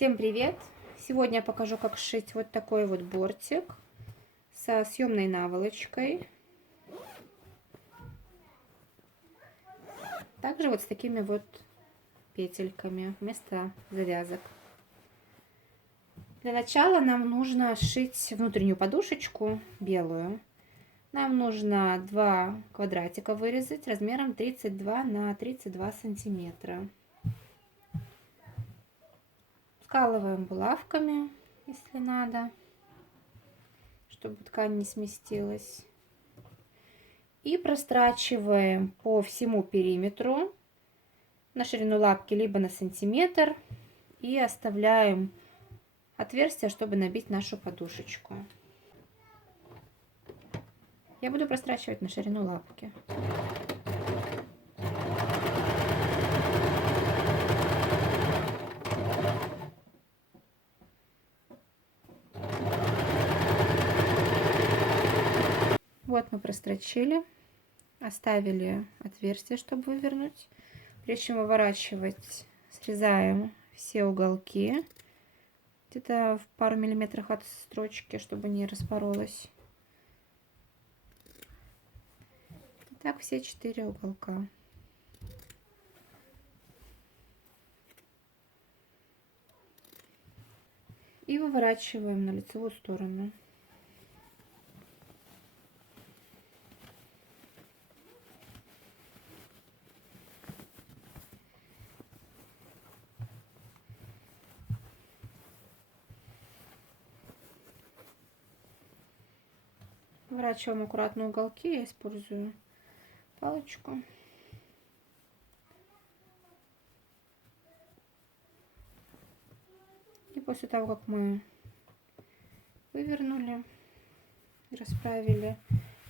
Всем привет! Сегодня я покажу, как сшить вот такой вот бортик со съемной наволочкой. Также вот с такими вот петельками вместо завязок. Для начала нам нужно сшить внутреннюю подушечку белую. Нам нужно 2 квадратика вырезать размером 32 на 32 сантиметра. Скалываем булавками, если надо, чтобы ткань не сместилась. И прострачиваем по всему периметру на ширину лапки либо на сантиметр. И оставляем отверстие, чтобы набить нашу подушечку. Я буду прострачивать на ширину лапки. Вот мы прострочили, оставили отверстие, чтобы вывернуть. Прежде чем выворачивать, срезаем все уголки, где-то в пару миллиметров от строчки, чтобы не распоролась. И так все 4 уголка. И выворачиваем на лицевую сторону. Выворачиваем аккуратно уголки, я использую палочку. И после того, как мы вывернули и расправили,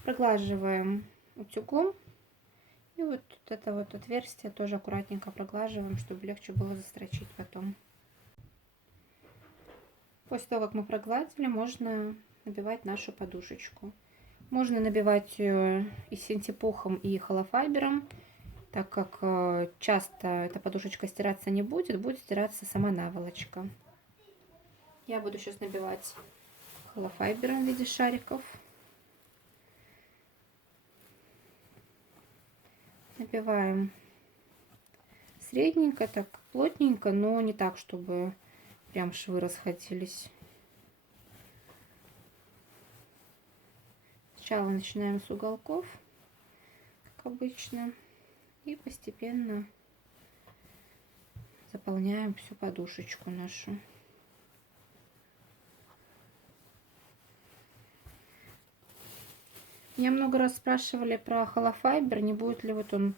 проглаживаем утюгом. И вот это вот отверстие тоже аккуратненько проглаживаем, чтобы легче было застрочить потом. После того, как мы прогладили, можно набивать нашу подушечку. Можно набивать ее и синтепухом, и холофайбером, так как часто эта подушечка стираться не будет, будет стираться сама наволочка. Я буду сейчас набивать холофайбером в виде шариков. Набиваем средненько, так плотненько, но не так, чтобы прям швы расходились. Сначала начинаем с уголков, как обычно, и постепенно заполняем всю подушечку нашу. Меня много раз спрашивали про холофайбер, не будет ли вот он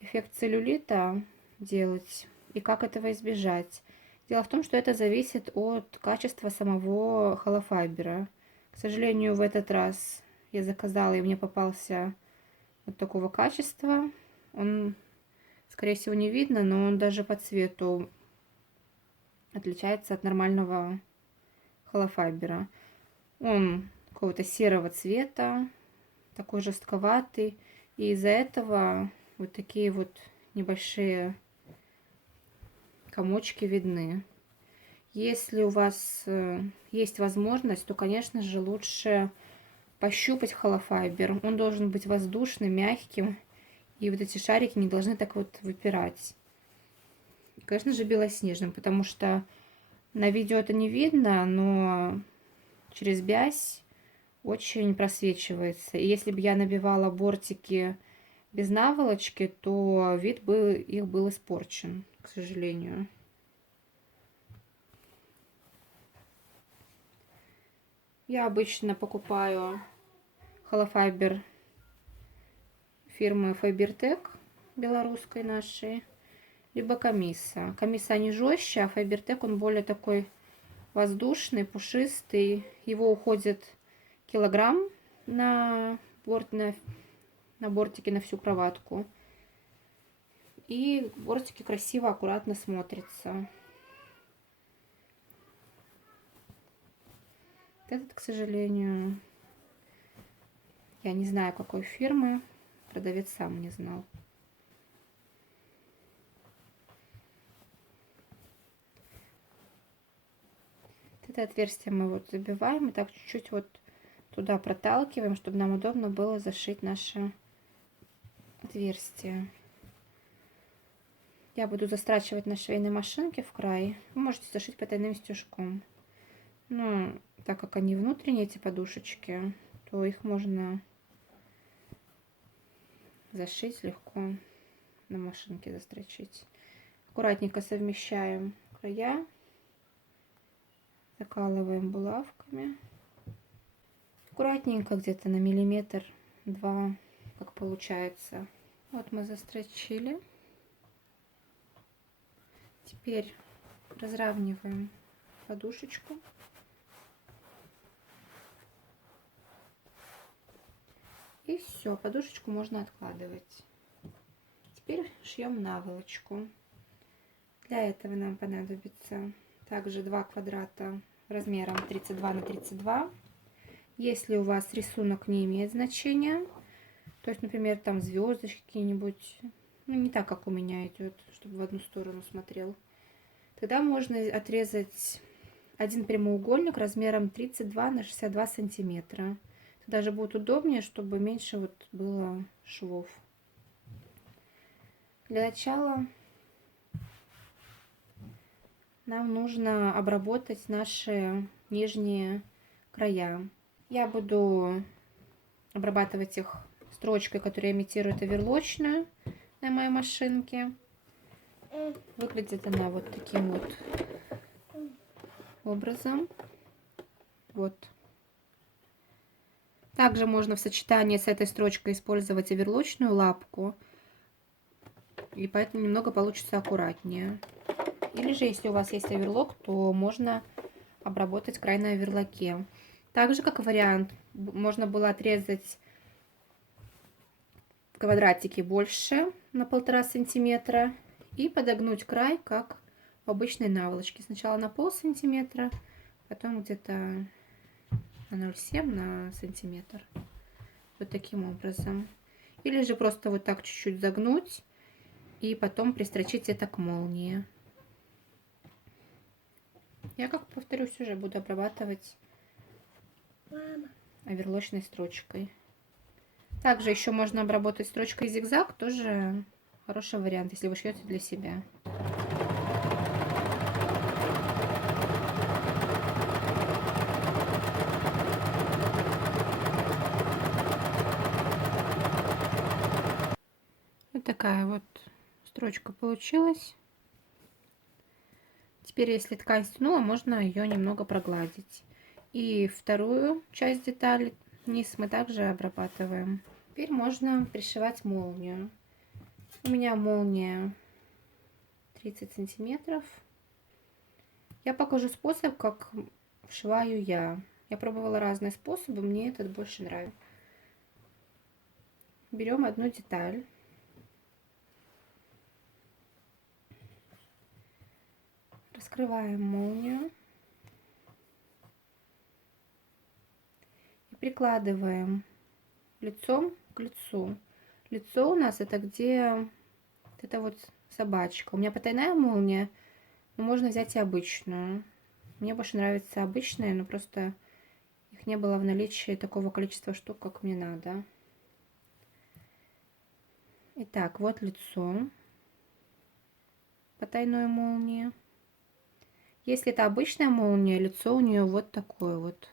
эффект целлюлита делать и как этого избежать. Дело в том, что это зависит от качества самого холофайбера. К сожалению, в этот раз я заказала, и мне попался вот такого качества. Он, скорее всего, не видно, но он даже по цвету отличается от нормального холофайбера. Он какого-то серого цвета, такой жестковатый, и из-за этого вот такие вот небольшие комочки видны. Если у вас есть возможность, то, конечно же, лучше пощупать холофайбер. Он должен быть воздушным, мягким, и вот эти шарики не должны так вот выпирать. И, конечно же, белоснежным, потому что на видео это не видно, но через бязь очень просвечивается. И если бы я набивала бортики без наволочки, то вид их был испорчен, к сожалению. Я обычно покупаю холофайбер фирмы Faber-Tech, белорусской нашей, либо Камиса. Камиса они жестче, а Faber-Tech он более такой воздушный, пушистый. Его уходит килограмм на бортике на всю кроватку. И бортики красиво, аккуратно смотрятся. Этот, к сожалению, я не знаю, какой фирмы. Продавец сам не знал. Это отверстие мы вот забиваем и так чуть-чуть вот туда проталкиваем, чтобы нам удобно было зашить наше отверстие. Я буду застрачивать на швейной машинке в край. Вы можете зашить потайным стежком. Ну, так как они внутренние, эти подушечки, то их можно зашить легко, на машинке застрочить. Аккуратненько совмещаем края, закалываем булавками. Аккуратненько, где-то на миллиметр-два, как получается. Вот мы застрочили. Теперь разравниваем подушечку. И все, подушечку можно откладывать. Теперь шьем наволочку. Для этого нам понадобится также 2 квадрата размером 32 на 32. Если у вас рисунок не имеет значения, то есть, например, там звездочки какие-нибудь, ну, не так, как у меня идет, чтобы в одну сторону смотрел, тогда можно отрезать один прямоугольник размером 32 на 62 сантиметра. Даже будет удобнее, чтобы меньше вот было швов. Для начала нам нужно обработать наши нижние края. Я буду обрабатывать их строчкой, которая имитирует оверлочную на моей машинке. Выглядит она вот таким вот образом. Вот. Также можно в сочетании с этой строчкой использовать оверлочную лапку, и поэтому немного получится аккуратнее. Или же, если у вас есть оверлок, то можно обработать край на оверлоке. Также, как вариант, можно было отрезать квадратики больше на 1,5 сантиметра и подогнуть край, как в обычной наволочке. Сначала на полсантиметра, потом где-то на 0,7 на сантиметр. Вот таким образом. Или же просто вот так чуть-чуть загнуть и потом пристрочить это к молнии. Я, как повторюсь, уже буду обрабатывать оверлочной строчкой. Также еще можно обработать строчкой зигзаг, тоже хороший вариант, если вы шьете для себя. Вот такая вот строчка получилась. Теперь, если ткань стянула, можно ее немного прогладить. И вторую часть детали, низ, мы также обрабатываем. Теперь можно пришивать молнию. У меня молния 30 сантиметров. Я покажу способ, как вшиваю я. Я пробовала разные способы, мне этот больше нравится. Берем одну деталь. Раскрываем молнию. И прикладываем лицом к лицу. Лицо у нас это где это вот собачка. У меня потайная молния, но можно взять и обычную. Мне больше нравится обычная, но просто их не было в наличии такого количества штук, как мне надо. Итак, вот лицо потайной молнии. Если это обычная молния, лицо у нее вот такое вот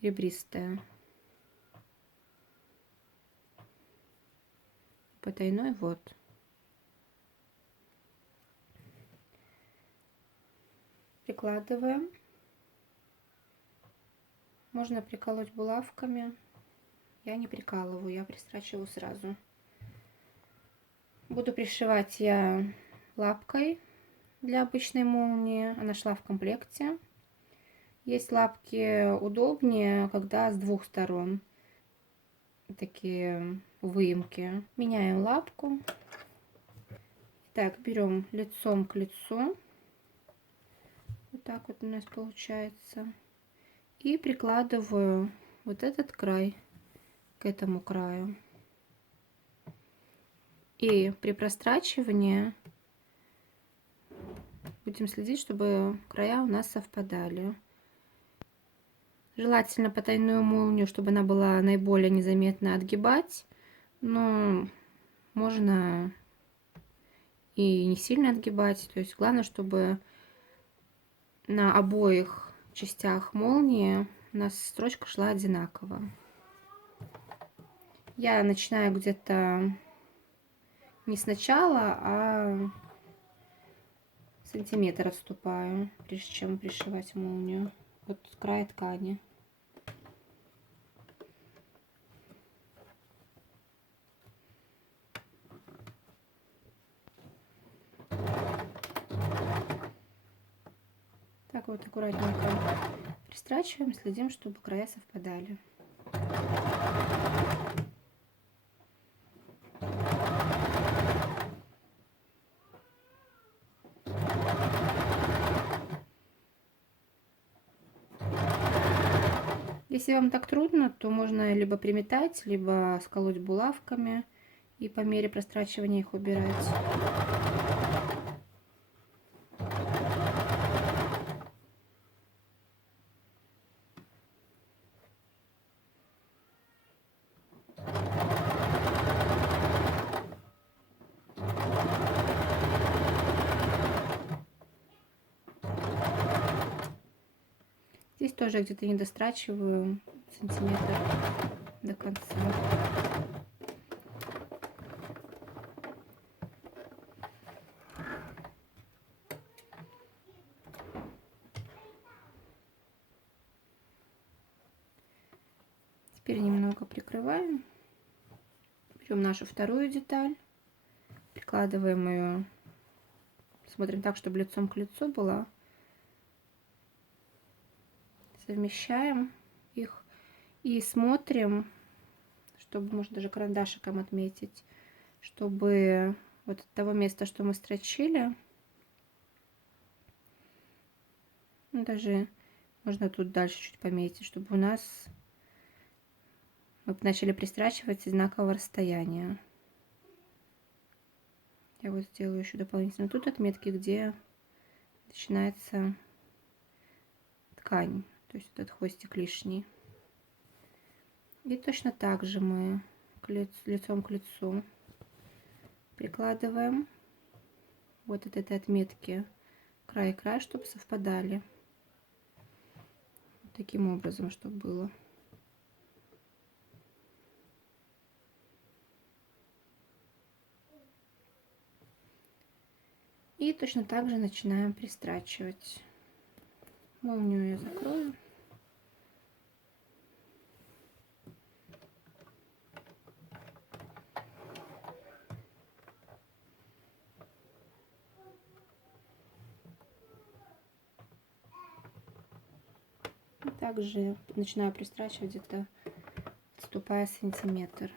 ребристое. Потайной вот. Прикладываем. Можно приколоть булавками. Я не прикалываю, я пристрачиваю сразу. Буду пришивать я лапкой для обычной молнии. Она шла в комплекте. Есть лапки удобнее, когда с двух сторон такие выемки. Меняем лапку. Так, берем лицом к лицу. Вот так вот у нас получается. И прикладываю вот этот край к этому краю. И при прострачивании будем следить, чтобы края у нас совпадали. Желательно потайную молнию, чтобы она была наиболее незаметно отгибать, но можно и не сильно отгибать. То есть главное, чтобы на обоих частях молнии у нас строчка шла одинаково. Я начинаю где-то не сначала, а сантиметр отступаю, прежде чем пришивать молнию от края ткани. Так вот аккуратненько пристрачиваем, следим, чтобы края совпадали. Если вам так трудно, то можно либо приметать, либо сколоть булавками и по мере прострачивания их убирать. Здесь тоже где-то не дострачиваю сантиметр до конца. Теперь немного прикрываем. Берем нашу вторую деталь, прикладываем ее, смотрим так, чтобы лицом к лицу была. Совмещаем их и смотрим, чтобы, можно даже карандашиком отметить, чтобы вот от того места, что мы строчили, даже можно тут дальше чуть пометить, чтобы у нас мы начали пристрачивать с одинакового расстояния. Я вот сделаю еще дополнительно тут отметки, где начинается ткань, то есть этот хвостик лишний. И точно так же мы лицом к лицу прикладываем вот от этой отметки край и край, чтобы совпадали. Вот таким образом, чтобы было. И точно так же начинаем пристрачивать. Молнию я закрою. И также начинаю пристрачивать где-то отступая сантиметр.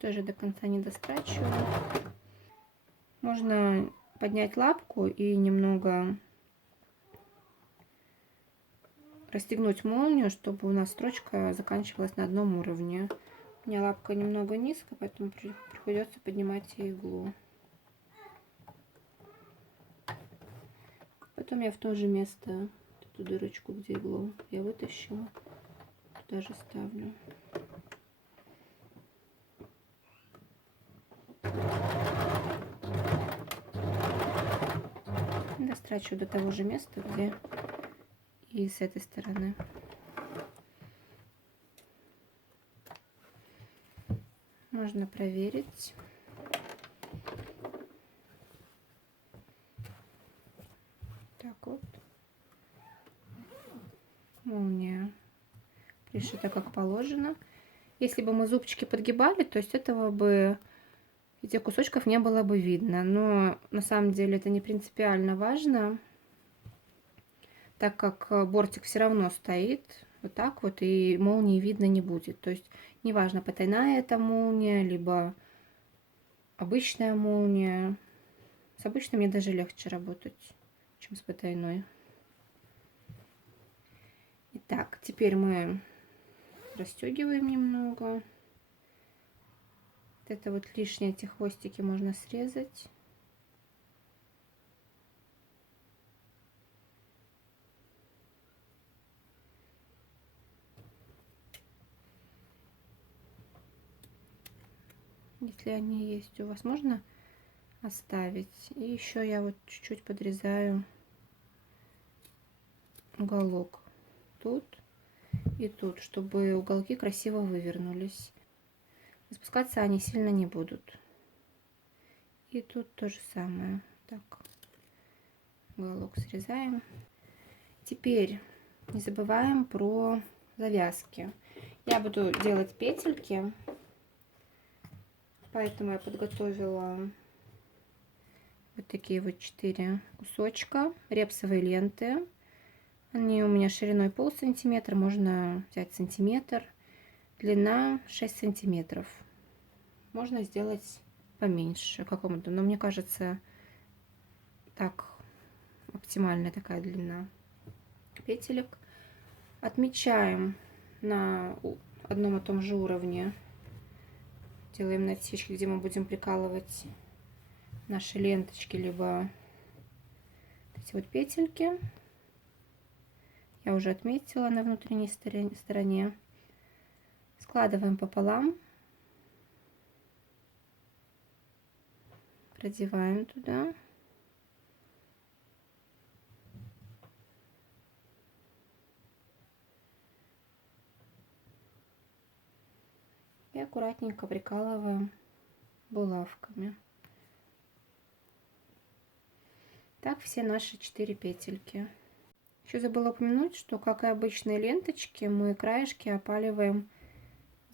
Тоже до конца не дострачиваю. Можно поднять лапку и немного расстегнуть молнию, чтобы у нас строчка заканчивалась на одном уровне. У меня лапка немного низко, поэтому приходится поднимать иглу. Потом я в то же место, эту дырочку, где иглу я вытащила, туда же ставлю. Дострачиваю до того же места, где и с этой стороны. Можно проверить. Так вот. Молния пришита как положено. Если бы мы зубчики подгибали, то есть этого бы, этих кусочков не было бы видно. Но на самом деле это не принципиально важно, так как бортик все равно стоит. Вот так вот, и молнии видно не будет. То есть неважно, потайная это молния, либо обычная молния. С обычной мне даже легче работать, чем с потайной. Итак, теперь мы расстегиваем немного. Вот это вот лишние эти хвостики можно срезать. Если они есть у вас, можно оставить. И еще я вот чуть-чуть подрезаю уголок тут и тут, чтобы уголки красиво вывернулись. Спускаться они сильно не будут. И тут то же самое. Так, уголок срезаем. Теперь не забываем про завязки. Я буду делать петельки, поэтому я подготовила вот такие вот 4 кусочка репсовой ленты. Они у меня шириной полсантиметра, можно взять сантиметр. Длина 6 сантиметров. Можно сделать поменьше какому-то, но мне кажется, так оптимальная такая длина петелек. Отмечаем на одном и том же уровне. Делаем насечки, где мы будем прикалывать наши ленточки, либо эти вот петельки. Я уже отметила на внутренней стороне. Складываем пополам. Продеваем туда. И аккуратненько прикалываем булавками. Так все наши 4 петельки. Еще забыла упомянуть, что, как и обычные ленточки, мы краешки опаливаем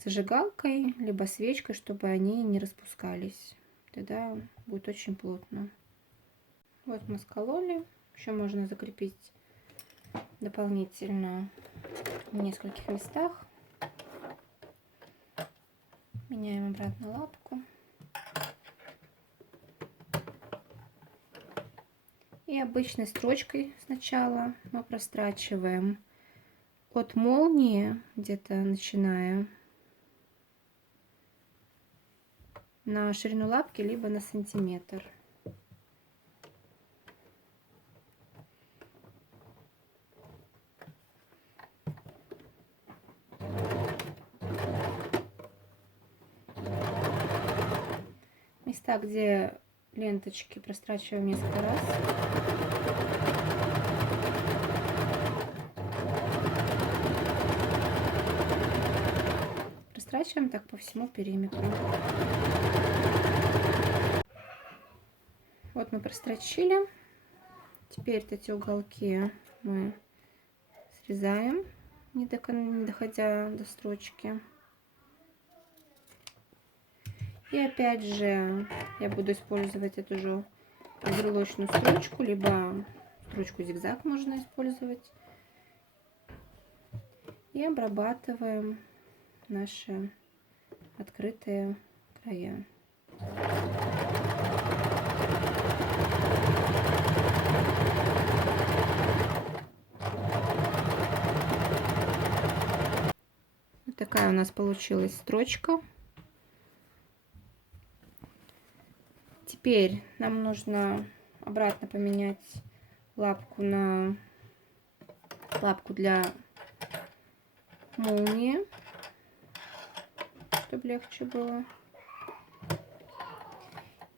зажигалкой, либо свечкой, чтобы они не распускались. Тогда будет очень плотно. Вот мы скололи. Еще можно закрепить дополнительно в нескольких местах. Меняем обратно лапку. И обычной строчкой сначала мы прострачиваем от молнии, где-то начиная, на ширину лапки, либо на сантиметр. Места, где ленточки, прострачиваем несколько раз. Прострачиваем так по всему периметру. Вот мы прострочили. Теперь эти уголки мы срезаем, не доходя до строчки. И опять же я буду использовать эту же брелочную строчку, либо строчку зигзаг можно использовать. И обрабатываем наши открытые края. Вот такая у нас получилась строчка. Теперь нам нужно обратно поменять лапку на лапку для молнии, чтобы легче было.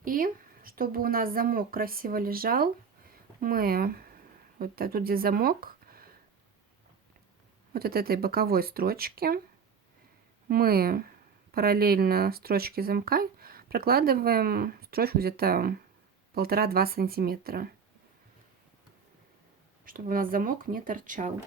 И чтобы у нас замок красиво лежал, мы вот тут, где замок, вот от этой боковой строчки, мы параллельно строчке замка прокладываем строчку где-то 1,5-2 сантиметра, чтобы у нас замок не торчал.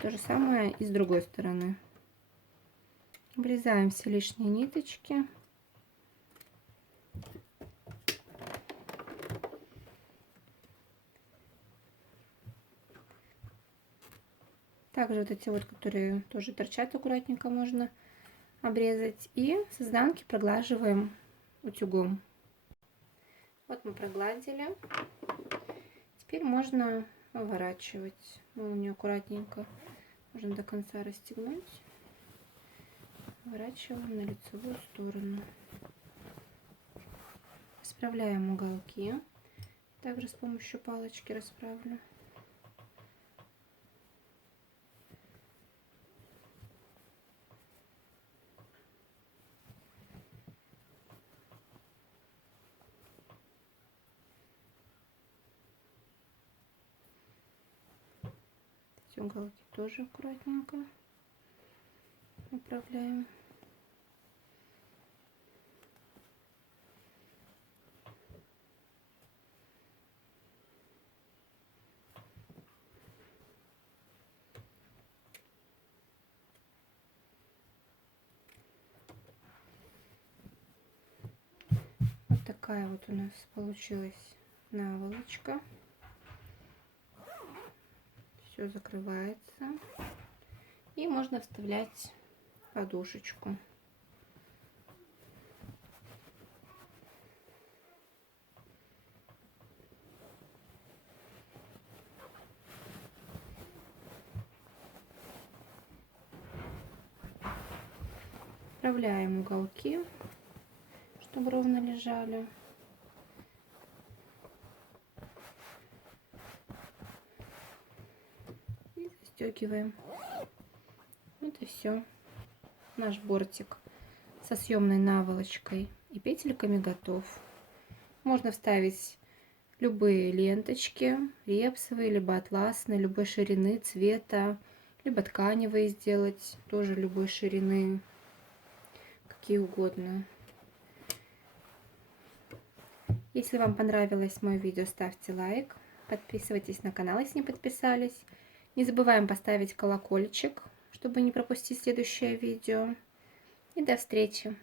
То же самое и с другой стороны. Обрезаем все лишние ниточки. Также вот эти вот, которые тоже торчат, аккуратненько можно обрезать. И с изнанки проглаживаем утюгом. Вот мы прогладили. Теперь можно выворачивать. Молнию аккуратненько можно до конца расстегнуть. Выворачиваем на лицевую сторону. Расправляем уголки. Также с помощью палочки расправлю. Эти уголки тоже аккуратненько управляем. Вот такая вот у нас получилась наволочка. Все закрывается. И можно вставлять подушечку. Вправляем уголки, чтобы ровно лежали. И застегиваем. Вот и все. Наш бортик со съемной наволочкой и петельками готов. Можно вставить любые ленточки, репсовые, либо атласные, любой ширины, цвета, либо тканевые сделать, тоже любой ширины, какие угодно. Если вам понравилось мое видео, ставьте лайк, подписывайтесь на канал, если не подписались. Не забываем поставить колокольчик, чтобы не пропустить следующее видео. И до встречи!